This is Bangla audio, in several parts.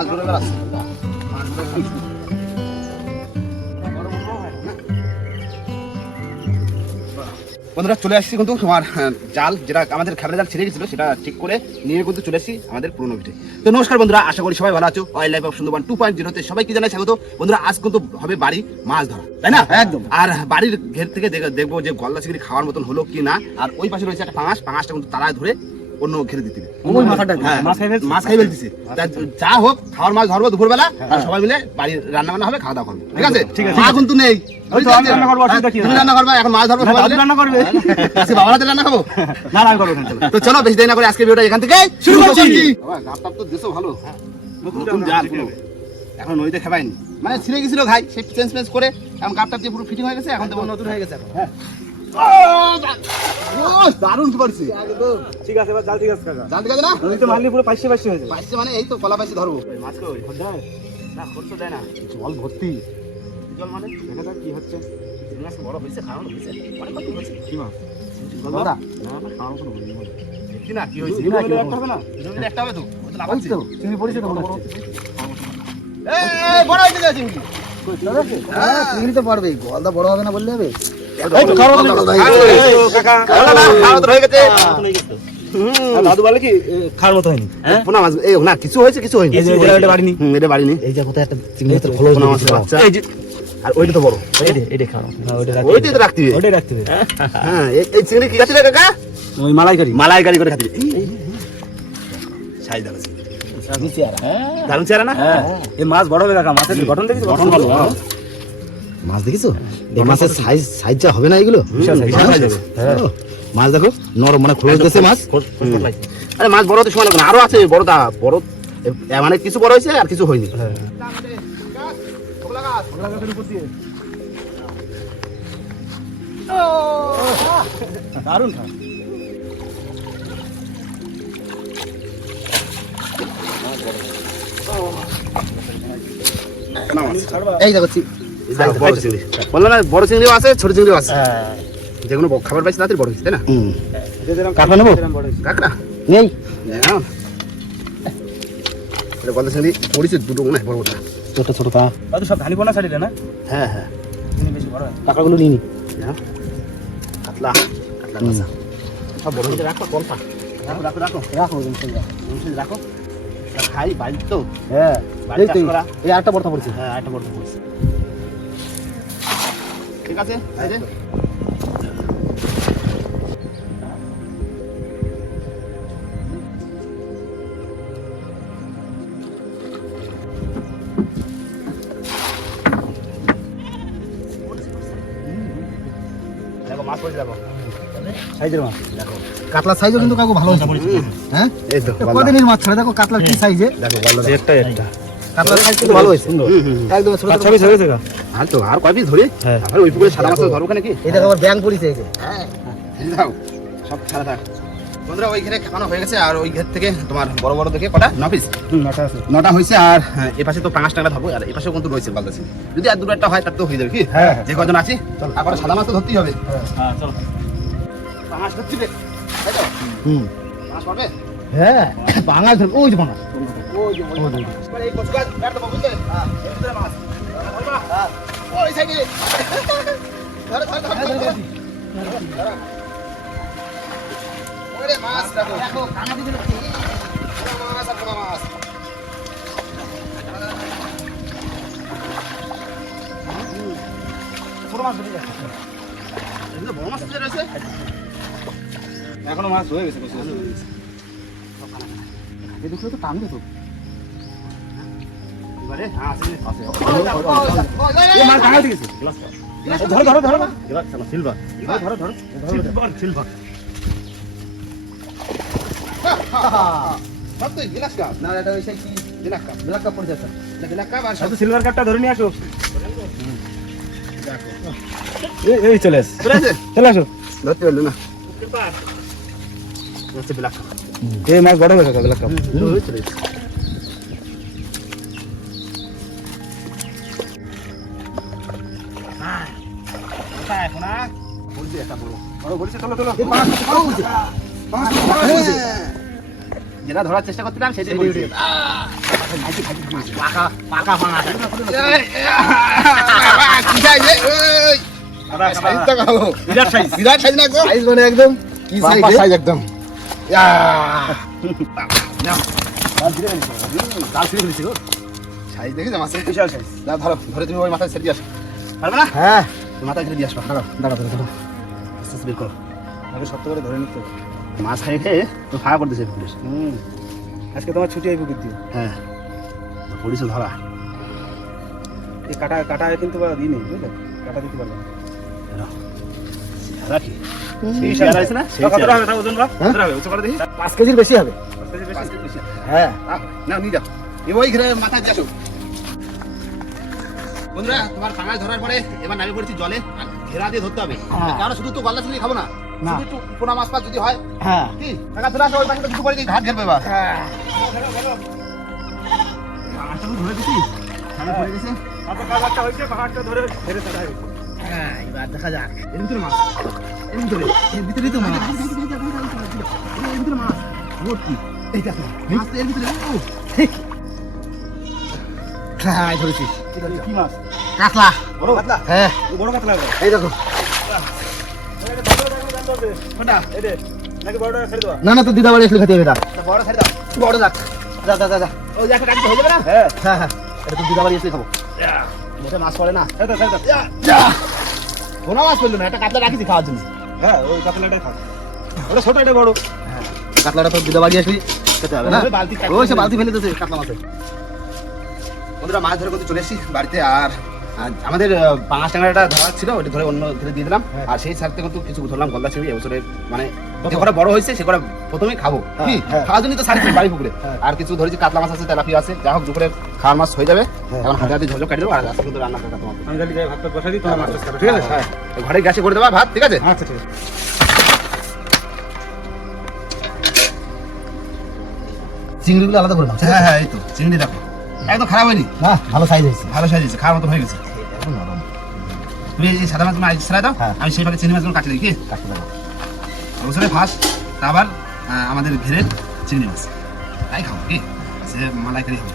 মাছ ধরে বেড়াচ্ছে মাছ ধরে খাইছি। বন্ধুরা চলে আসছি কিন্তু তোমার জাল যেটা আমাদের খেপড়া জাল ছিঁড়ে গেছিল সেটা ঠিক করে নিয়ে কিন্তু চলে আসছি আমাদের পুরোনো ভিটে। তো নমস্কার বন্ধুরা, আশা করি সবাই ভালো আছো। ওয়াইল্ড লাইফ অফ সুন্দরবন 2.0 সবাইকে জানাই স্বাগত। বন্ধুরা আজ কিন্তু হবে বাড়ি মাছ ধরা, তাই না? একদম। আর বাড়ির ঘের থেকে দেখবো যে গলদা চিংড়ি খাওয়ার মতন হলো কি না। আর ওই পাশে রয়েছে একটা পাঙাশটা কিন্তু তারা ধরে অন্য ঘেরে দিতে মাছ খাই ফেলতেছে। যা হোক খাওয়ার মাছ ধরবো দুপুরবেলা, আর সবাই মিলে বাড়ির রান্না বান্না হবে, খাওয়া দাওয়া করবো, ঠিক আছে? মা কিন্তু নেই, তুমি রান্না করবা, এখন মাছ ধরবো, সবাই রান্না করবে। আজকে বাবার হাতে রান্না খাবো না? তো চলো বেশি দেরি না করে আজকে ভিডিওটা এখান থেকে শুরু করছি। গাপটাপ তো দেশও ভালো, নতুন জাল এখন নদীতে খেপাইনি, মানে ছিঁড়ে গেছিল ঘাই, সে চেঞ্জ করে এখন গাপটাপ দিয়ে পুরো ফিটিং হয়ে গেছে, এখন তো নতুন হয়ে গেছে। হ্যাঁ দারুণ কি করছি। ঠিক আছে জাল ঠিক আছে কাকা। জাল ঠিক আছে না? নদীতে মারলি পুরো পাইছে হয়ে যাবে। পাইছে মানে এই তো কলা পাইছে ধরবো। মাছ কই দেয় না, খরচ দেয় না, জল ভর্তি। জল মানে দেখা যাক কি হচ্ছে। মাছ বড় হয়েছে, খাওয়ানো হয়েছে, অনেক কত হয়েছে। কি মাছ? গলদা না না, খাওয়ানো কোনো ভুল নেই। কি না কি হয়েছে? একটা হবে না, দুটো একটা হবে তো, ওই তো লাভ আছে। চিংড়ি পড়েছে তো মনে হচ্ছে। এই বড় হইছে গেছে চিংড়ি। হ্যাঁ চিংড়ি তো পারবেই, গলদা বড় হবে না বললে হবে। এই তো খাওয়া কাকা খাওয়া তো হয়ে গেছে। দাদু বলে কি খাওয়ার মতো হয়নি। হ্যাঁ পোনা মাছ এই না কিছু হয়েছে, কিছু হয়নি। এই যে এটা বাড়িনি, এটা বাড়িনি। এই যে কোথায় একটা চিংড়ি ভিতরে খোলো পোনা মাছের বাচ্চা, এই যে আর ওইটা তো বড়, এটা খাও। হ্যাঁ ওইটা রাখতে, ওইটাই তো রাখতে হবে। ওইটাই রাখতে হবে। হ্যাঁ এই চিংড়ি কি আছে রে কাকা? ওই মালাইকারি মালাইকারি করে খাতে। সাইজ দাঁড়াচ্ছে, দারুণ চেহারা না? হ্যাঁ এই মাছ বড় হবে কাকা। মাছের গঠন দেখিস, গঠন ভালো। মাছ দেখিছো? এই মাছের সাইজ যা হবে না এগুলো? বিশাল সাইজ হবে। হ্যাঁ মাছ দেখো নরম, মানে খোলস দিয়েছে মাছ। আরে মাছ বড় হতে সময় লাগবে না, আরো আছে বড়টা বড়, মানে কিছু বড় হয়েছে আর কিছু হয়নি। দারুণ খা। এই দেখো বড় চিংড়ি বললো না, বড় চিংড়িও আছে ছোট চিংড়িও আছে। যেগুলো খাবার পাইছে তাদের বড় হয়েছে, তাই না? কাঁকড়া নেবো? কাঁকড়া নেই বলতে চিংড়ি পড়েছে দুটো মনে হয় বড় বড়। ছোট ছোট পা। দাদু সব ধানি পোনা ছাড়িলে না? হ্যাঁ হ্যাঁ চিংড়ি বেশি বড় হয়। কাঁকড়াগুলো নিয়ে নি। কাতলা কাতলা কাঁচা সব বড় হয়েছে। রাখো কলটা, রাখো রাখো রাখো রাখো রাখো, খাই বাড়ি তো। হ্যাঁ বাড়ি চাষ করা। এই আরেকটা বর্তা পড়ছে। হ্যাঁ একটা বড় পড়ছে, ঠিক আছে। এই যে দেখো মাছ পড়ছে, দেখো সাইজের মাছ। কাতলার সাইজও কিন্তু কাকু ভালো হয়েছে। হ্যাঁ এই তো কদিনের মাছ ছাড়া দেখো কাতলার কি সাইজে। দেখো গলদা একটা একটা কাতলার সাইজ কিন্তু ভালো হয়েছে, একদম ছোট ছোট। ছাব্বিশ হয়েছে গা। আর তো আর কয় পিস ধরি। হ্যাঁ। আর ওই পুকুরে সাদা মাছ ধরবো নাকি? এটা আবার ব্যাং পড়িছে এই যে। দাও সব ছাড়া থাক। বন্ধুরা ওই ঘেরে খাওয়ানো হয়ে গেছে, আর ওই ঘের থেকে তোমার বড় বড় দেখে কটা 9 পিস, 9টা আছে। 9টা হয়েছে। আর এ পাশে তো 5 টাকা ধরবো, আর এ পাশেও কিন্তু রয়েছে বালদাসি। যদি আর দুটো একটা হয় তার তো হয়ে যাবে কি? হ্যাঁ। যে কজন আছি তারপরে সাদা মাছ তো ধরতেই হবে। হ্যাঁ চলো। পাঙাশ ধরতে হবে, তাই তো? পাঙাশ পারবে? হ্যাঁ বাঙাল ধর, ওই যে বাঙাল। এবার এই কচু গাছ কাট দেবো, বুঝলে? এর ভিতরে মাছ। ধরবা? ওই সাইডে। ধরো, ধরো, ধরো, ধরো। ধরো। ওরে মাছ দেখো। দেখো, কানা দিকে দেখো। বড় মাছ আর বড় মাছ। ছোট মাছ ধরে যাচ্ছে। এগুলো বড় মাছ কোথায় রয়েছে? এখনো মাছ হয়ে গেছে বেশি। এই দুটো তো টানবে তো। এবারে হ্যাঁ আছে আছে। এই মাছ কানা দিকে গেছে। ধরো ধরো ধরো। সিলভার। ধরো ধরো। সিলভার। সব তো গিলাস কাপ। না এটা ওই সেই কি গিলাস কাপ। ব্ল্যাক কাপ পড়ছে একটা। না গিলাস কাপ আর সব সিলভার কাপটা ধরে নিয়ে আসো। দেখো। এই চলে এসে। চলে আসে? চলে আসো। ধরতে পারলো না। হচ্ছে ব্ল্যাক কাপ। এই মাছ বড় হবে কাকা, ব্ল্যাক কাপ। চলে এসে। কোথায় এখন আর? বলছি একটা বড়। বড় বলছে চলো চলো। এই মাছ বড় পড়ছে। মাছ বড় হয়েছে। যেটা ধরার চেষ্টা করছিলাম সেটাই বলছি। পাকা পাকা ভাঙা কি সাইজ এই সাইজটা কালো বিরাট সাইজ না একদম সাইজ মানে একদম কি সাইজ সাইজ একদম না জাল ছিঁড়ে ফেলেছি গো। সাইজ দেখি জামাছে বিশাল সাইজ। না ধরো ধরে তুমি ওই মাথায় ছেড়ে দিয়ে আসো পারবে না হ্যাঁ তুমি মাথায় ছেড়ে দিয়ে আসবা দাঁড়াও দাঁড়াও দাঁড়াও আস্তে আস্তে বের করো আগে শক্ত করে ধরে নিতে হবে। মাছ খাই খেয়ে তো ফাঁকা করে দিয়েছে পুলিশ আজকে তোমার ছুটি এই পুকুর দিয়ে। হ্যাঁ পুলিশে ধরা এই কাটা কাটা কিন্তু বা দিই নেই বুঝলে, কাটা দিতে পারবে না। রাখি সেই চেহারা আছে না? সেই কতটা চেহারা। হবে, তাও ওজন রাখ। হ্যাঁ? কতটা হবে, উঁচু করে দেখি। 5 কেজির বেশি হবে। 5 কেজি বেশি? পাঁচ কেজি বেশি। হ্যাঁ না নিয়ে যাও এ ওই ঘরে মাথায় দিয়ে আসো বন্ধুরা তোমার কাঁঙাল ধরার পরে এবার নামে পড়েছি জলে আর ঘেরা দিয়ে ধরতে হবে হ্যাঁ। কারণ শুধু তো গলদা চিংড়ি খাবো না না। শুধু একটু পোনা মাছ ফাছ যদি হয় হ্যাঁ কি টাকা চলে আসো ওই পাশে দুটো করে ঘাট ঘেরবে এবার মাছটা তো ধরে দিছি সামনে পড়ে গেছে কত কাজ একটা হয়েছে, পাহাড়টা ধরে ধরে চড়া হয়েছে। হ্যাঁ এবার দেখা যাক। এর ভিতরে মাছ এর ভিতরে ভিতরেই তো মাছ। এর ভিতরে মাছ ভর্তি এই দেখো। মাছ তো এর ভিতরে ও হ্যাঁ ধরেছি। কি মাছ? কাতলা। বড় কাতলা? হ্যাঁ বড় কাতলা হবে। এই দেখো। কোনটা এই দে, নাকি বড়টা ছেড়ে দেওয়া? না না তো দিদা বাড়ি আসলে খেতে হবে এটা। বড় ছেড়ে দাও বড় যাক। যা যা যা যা। ওই যে একটা কাটি হয়ে যাবে না হ্যাঁ, হ্যাঁ হ্যাঁ এটা তো দিদা বাড়ি এসে খাবো। মোটে মাছ পড়ে না ছেড়ে দাও, ছেড়ে দাও। যা কোনো মাছ পড়লো না একটা কাতলা রাখিছি খাওয়ার জন্য হ্যাঁ, ওই কাতলাটাই খাও। ওটা ছোট, এটা বড়। কাতলাটা তো দিদা বাড়ি আসলে খেতে হবে না। ওই বালতি কাটতে ওই সে হবে। বালতি ফেলে দিতেছে কাতলা মাছের। বন্ধুরা মাছ ধরে করতে চলে এসেছি বাড়িতে আর আমাদের পাঙাশ ট্যাংরাটা ধরা ছিল ওটা ধরে অন্য ধরে দিয়ে দিলাম আর সেই সাথে কিন্তু কিছু ধরলাম গলদা চিংড়ি এবছরে মানে যে কটা বড় হয়েছে সে কটা প্রথমেই খাবো কি হ্যাঁ। খাওয়ার জন্য তো সারি বাড়ি পুকুরে হ্যাঁ। আর কিছু ধরেছি কাতলা মাছ আছে তেলাপিয়া আছে যা হোক দুপুরে খাওয়ার মাছ হয়ে যাবে হ্যাঁ। এখন হাতে হাতে ঝোল কেটে দেবো আর আজকে কিন্তু রান্না করতে তোমাকে আমি খালি গায়ে ভাতটা বসাই দিই, তোমার মাছটা খাবে, ঠিক আছে? হ্যাঁ ঘরে গ্যাসে করে দেবা ভাত ঠিক আছে আচ্ছা, ঠিক আছে। চিংড়িগুলো আলাদা করে নাও। হ্যাঁ হ্যাঁ এই তো চিংড়ি দেখো একদম খারাপ হয়নি না ভালো সাইজ হয়েছে। ভালো সাইজ হয়েছে খাওয়ার মতো হয়ে গেছে একদম নরম। তুমি এই সাদা মাছ তুমি ছেড়ে দাও হ্যাঁ। আমি সেই ভাগে চিংড়ি মাছগুলো কাটি দিই কি কাটতে দাও। বছরে ফার্স্ট আবার আমাদের ঘেরের চিংড়ি মাছ তাই খাবো কি সে মালাইকারি হবে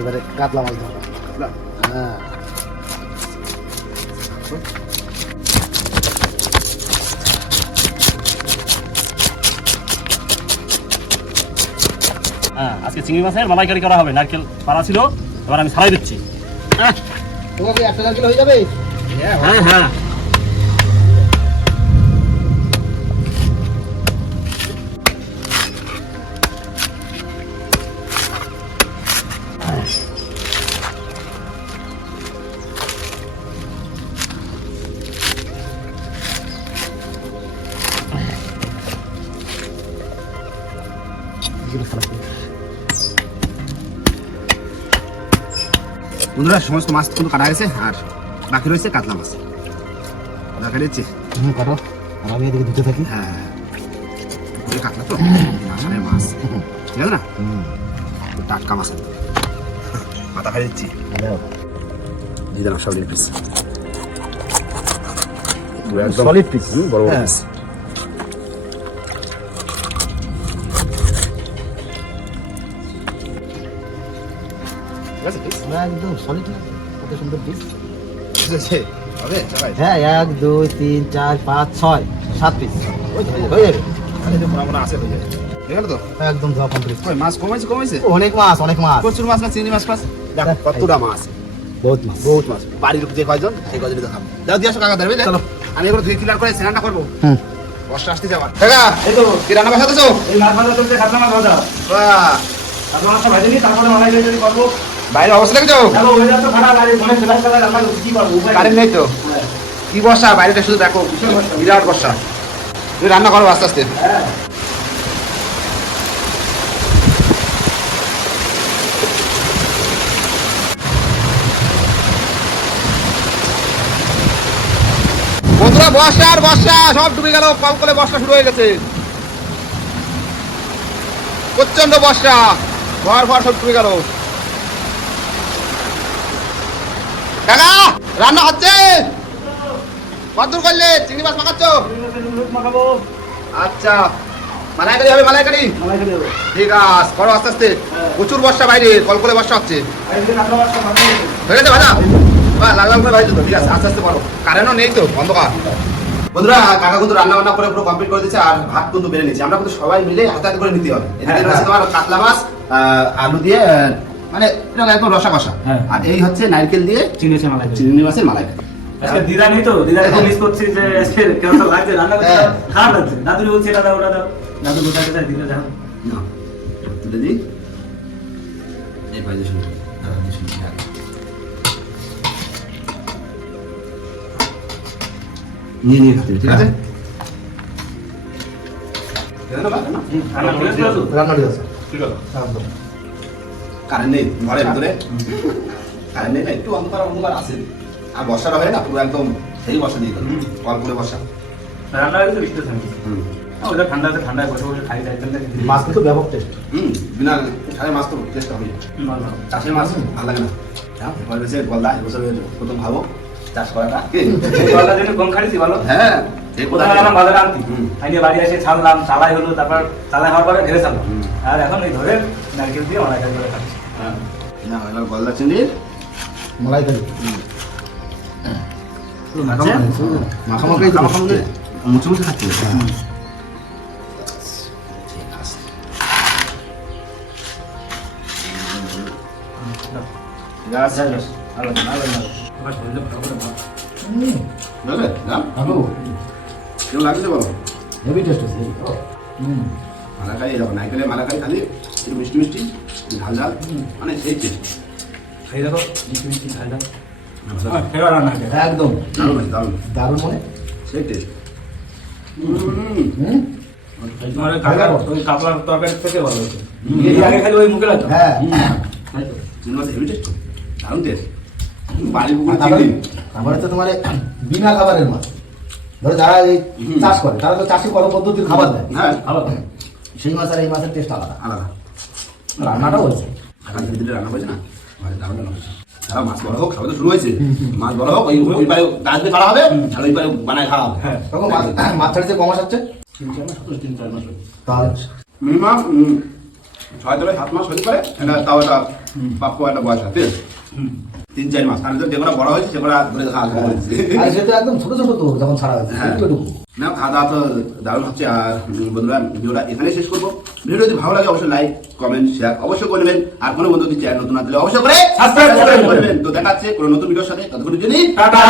এবারে কাতলা মাছ ধরো। হ্যাঁ হ্যাঁ, আজকে চিংড়ি মাছের মালাইকারি করা হবে। নারকেল পাড়া ছিল, এবার আমি ছাড়াই দিচ্ছি। তোমাকে একটা নারকেল হয়ে যাবে। হ্যাঁ, হ্যাঁ। বন্ধুরা সমস্ত মাছ কিন্তু কাটা গেছে আর বাকি রয়েছে কাতলা মাছ দেখা যাচ্ছে কাটো আর আমি এদিকে ধুতে থাকি। হ্যাঁ পুকুরে কাতলা তো আষাঢ়ের মাছ ঠিক আছে না টাটকা মাছ একদম। মাথা খাই দিচ্ছি দিয়ে দিলাম সব পিস সলিড পিস। বড় বড় হ্যাঁ। পিস ঠিক আছে পিস একদম সলিড। কত সুন্দর পিস। ঠিক আছে হবে সবাই হ্যাঁ 1 2 3 4 5 6 7 পিস হয়ে যাবে। আরে যে মোড়া মোড়া আছে হয়ে যাবে ঠিক আছে তো একদম ধোয়া কমপ্লিট। ওই মাছ কমাইছে কমাইছে অনেক মাছ অনেক মাছ। প্রচুর মাছ না চিংড়ি মাছ ফাছ দেখ দেখ, কতটা মাছ বহুত মাছ। বহুত মাছ বাড়ির লোক যে কয়জন সেই কয়জনই তো খাবো দাও দিয়ে আসো কাকা ধরবে চলো আমি এগুলো ধুয়ে ক্লিয়ার করে স্নানটা করবো হুম বর্ষা আসতে যাবার কাকা এই তো, কি রান্না বসাতেছো এই মাছ ভাজা চলছে, কাতলা মাছ ভাজা। বাহ কাতলা মাছটা ভেজে নিই, তারপরে মালাইকারি যদি করবো। বাইরে অবস্থা দেখছো দেখো, weather তো খারাপ, আর এই ফোনে ফ্ল্যাশ চালায় রান্না করছি, কি করবো? উপায় নেই। কারেন্ট নেই তো হ্যাঁ। কি বর্ষা বাইরেটা শুধু দেখো বিরাট বর্ষা তুমি রান্না করো আস্তে আস্তে হ্যাঁ। বন্ধুরা বন্ধুরা বর্ষা আর বর্ষা সব ডুবে গেল, কলকলে বর্ষা শুরু হয়ে গেছে, প্রচন্ড বর্ষা, ঘর ঘর সব ডুবে গেল। কাকা রান্না হচ্ছে, কতদূর করলে? চিংড়ি মাছ মাখাচ্ছ? আচ্ছা, মালাইকারি হবে, মালাইকারি। ঠিক আছে, করো আস্তে আস্তে। প্রচুর বর্ষা বাইরে, কলকলে বর্ষা হচ্ছে। হয়ে গেছে ভাজা? বাহ, লাল লাল করে ভাজছো তো, ঠিক আছে, আস্তে আস্তে করো, কারেন্টও নেই তো, অন্ধকার। বন্ধুরা কাকা কিন্তু রান্না বান্না করে পুরো কমপ্লিট করে দিচ্ছে, আর ভাত কিন্তু বেড়ে নিচ্ছে। আমরা কিন্তু সবাই মিলে হাতে হাতে করে নিতে হবে। এদিকে রয়েছে তোমার কাতলা মাছ আলু দিয়ে, মানে এটা একদম রসা কষা, আর এই হচ্ছে নারকেল দিয়ে চিংড়ি মাছের মালাইকারি। দিদা নেই তো, দিদাকে মিস করছি যে কেমন লাগছে রান্না করতে, খারাপ লাগছে। দাদুরি বলছি এটা দাও ওটা দাও, দাদু গোটাতে যায়, দিদা যাও না তুলে দিই, এই ভাইদের শুনে নিয়ে নিয়ে খাতে, ঠিক আছে? রান্না দিয়ে আছে কারেন্ট নেই ঘরের ভিতরে, কারেন্ট নেই না, একটু অন্ধকার অন্ধকার আছে। আর বর্ষাটা হয় না, পুরো একদম সেই বর্ষা দিয়ে গেল, কল করে বর্ষা। রান্না হয়ে গেছে, বৃষ্টি থাকবে ওটা ঠান্ডা আছে, ঠান্ডায় বসে বসে খাই যাইতেন। মাছ কিন্তু ব্যাপক টেস্ট। বিনা সাড়ে মাছ তো টেস্ট হবে, চাষের মাছ ভালো লাগে না। এবার বেশি গলদা, এবছর প্রথম ভাবো চাষ করাটা। গলার জন্য কম খাইছি ভালো। হ্যাঁ, এই কোথায় কোথায় গেলাম বাজারে আনতি, আইনে বাড়ি এসে ছাড়লাম, চালাই হলো, তারপর চালাই হওয়ার পরে ঢেলে ছাড়লাম, আর এখন এই ধরে নারকেল দিয়ে অনেক করে খাচ্ছি। না এবার গলদা চিংড়ির মালাইকারি মাখামাখাই তো মুছে মুছে খাচ্ছি। কেউ লাগছে বলো? হেভি টেস্ট আছে। মালাকারি এরকম নারকেলের মালাকারি খালি একটু মিষ্টি মিষ্টি, ঝাল ঝাল, মানে সেই টেস্ট। খাই দেখো, মিষ্টি মিষ্টি ঝাল ঝাল। ফেরা রান্না করে। একদম দারুণ ভাই, দারুণ দারুণ মানে সেই টেস্ট। তোমার ওই ওই কাতলার তরকারি থেকে ভালো হয়েছে। এই আগে খালি ওই মুখে লাগতো। হ্যাঁ চিংড়ি মাছ হেভি টেস্ট, দারুণ টেস্ট। বাড়ি পুকুরে চিংড়ি আমার হচ্ছে তোমার বিনা খাবারের মাছ। ধরো যারা এই চাষ করে তারা তো চাষি কত পদ্ধতির খাবার দেয়, হ্যাঁ আলাদা সেই মাছ আর এই মাছের টেস্ট আলাদা। আলাদা রান্নাটাও হয়েছে আগামী দিনে রান্না করেছে না, দারুণ রান্না হয়েছে। তারা মাছ বড় হোক, খাওয়া তো শুরু হয়েছে, মাছ বড় হোক, ওই পারে গাছ দিয়ে কাটা হবে, আর ওই পারে বানায় খাওয়া হবে। হ্যাঁ, তখন মাছ ছাড়িতে কমাস হচ্ছে 3-4 মাস তাহলে মিনিমাম 6 থেকে 7 মাস হতে পারে। এটা তাও একটা প্রাপ্য একটা বয়স আছে, 3-4 মাস। কারণ যেগুলো বড় হয়েছে সেগুলো ধরে খাওয়া হয়েছে। আর সেটা একদম ছোট ছোট তো যখন ছাড়া হয়েছে হ্যাঁ। একটুটুকু। না খাওয়া দাওয়া তো দারুণ হচ্ছে। আর বন্ধুরা ভিডিওটা এখানে শেষ করবো। ভিডিও যদি ভালো লাগে অবশ্যই লাইক কমেন্ট শেয়ার অবশ্যই করে নেবেন। আর কোনো বন্ধু যদি চ্যানেল নতুন না দিলে অবশ্যই করে সাবস্ক্রাইব করবেন। তো দেখা যাচ্ছে কোনো নতুন ভিডিওর সাথে, ততক্ষণের জন্য টাটা।